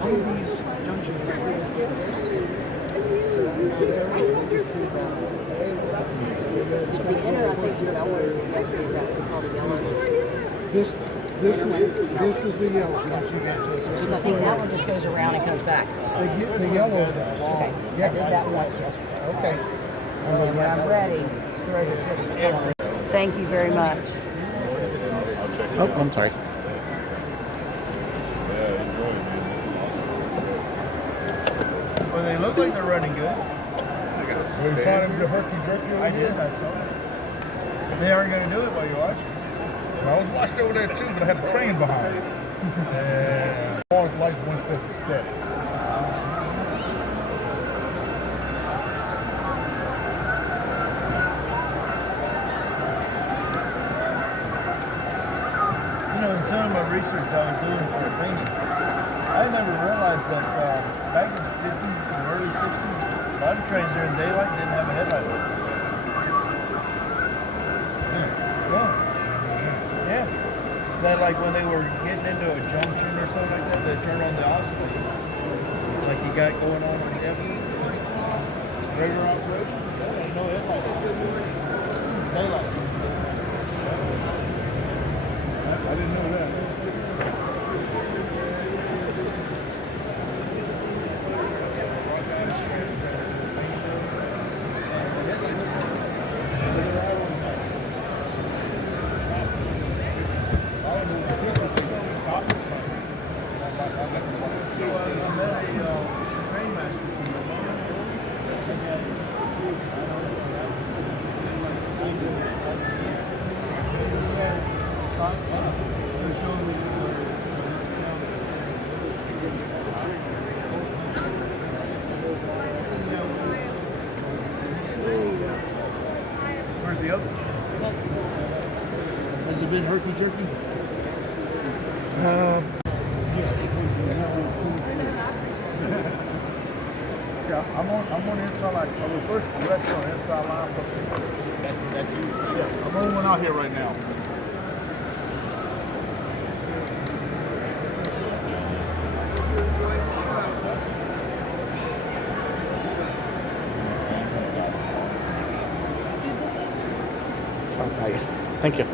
All of these junctions right here. This is the yellow. I think that one just goes around and comes back. The yellow does. Okay. Yeah. I did that once. Okay. And then when I'm ready, throw the switch. Thank you very much. Oh, I'm sorry. Well, they look like they're running good. You saw him do herky-jerky over I here? did, I saw it. But they aren't going to do it while you're watching. I was watching over there too, but I had a train behind me. And all his life, one step to step. You know, in some of my research I was doing for a painting, I never realized that back in the 50s and early 60s, a lot of trains during daylight didn't have a headlight on. Yeah. That like when they were getting into a junction or something like that, they turn on the oscillator. Like you got going on the regular operation. No headlight. Daylight. I didn't know that. Where's the other? Has it been herky-jerky? Yeah, I'm on the inside line. I was first direct on the inside line. Yeah, I'm on one out here right now. Thank you.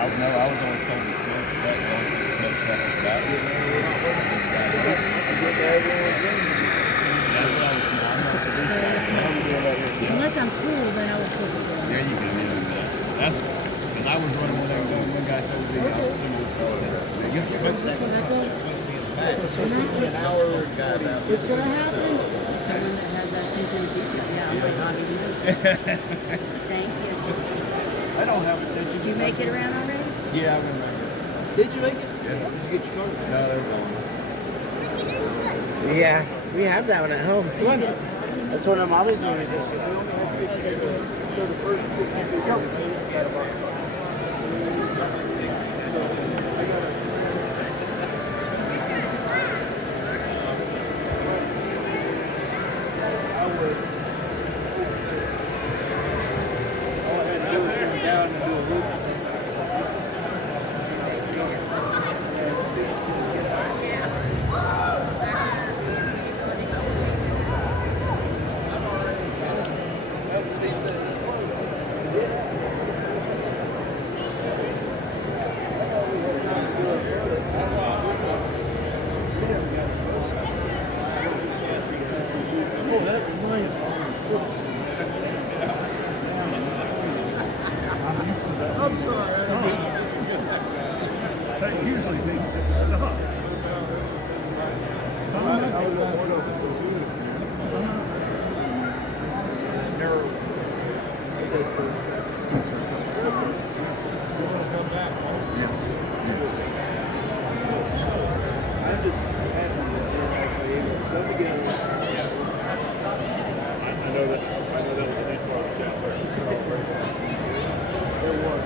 I was always told to smoke that smoke that back. Unless I'm cool, then I will put it down. There you go. That's because I was running when one guy said to me, you smoke this one that day? An hour got out. What's going to happen? Someone that has that attention to detail. Yeah, I'm like not even noticing. Thank you. I don't have attention. Did you make it around already? Yeah, I remember. Did you make it? Yeah. Did you get your car? No, they're gone. Yeah, we have that one at home. Come on. That's one of Mama's movies this year. Let's go. I'm sorry. That usually means it's stuck. I'm just asking you. Let me get it. I know that was a big problem. There was.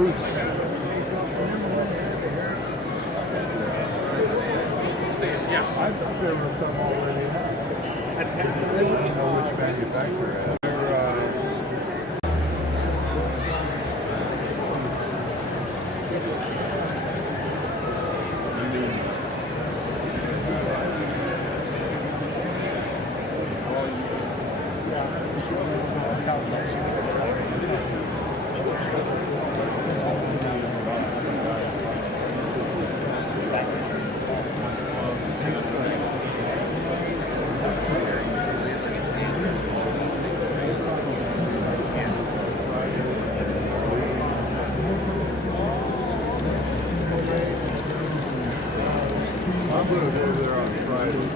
Bruce. I've driven some already. I don't know which manufacturer. I'm going to go there on Friday.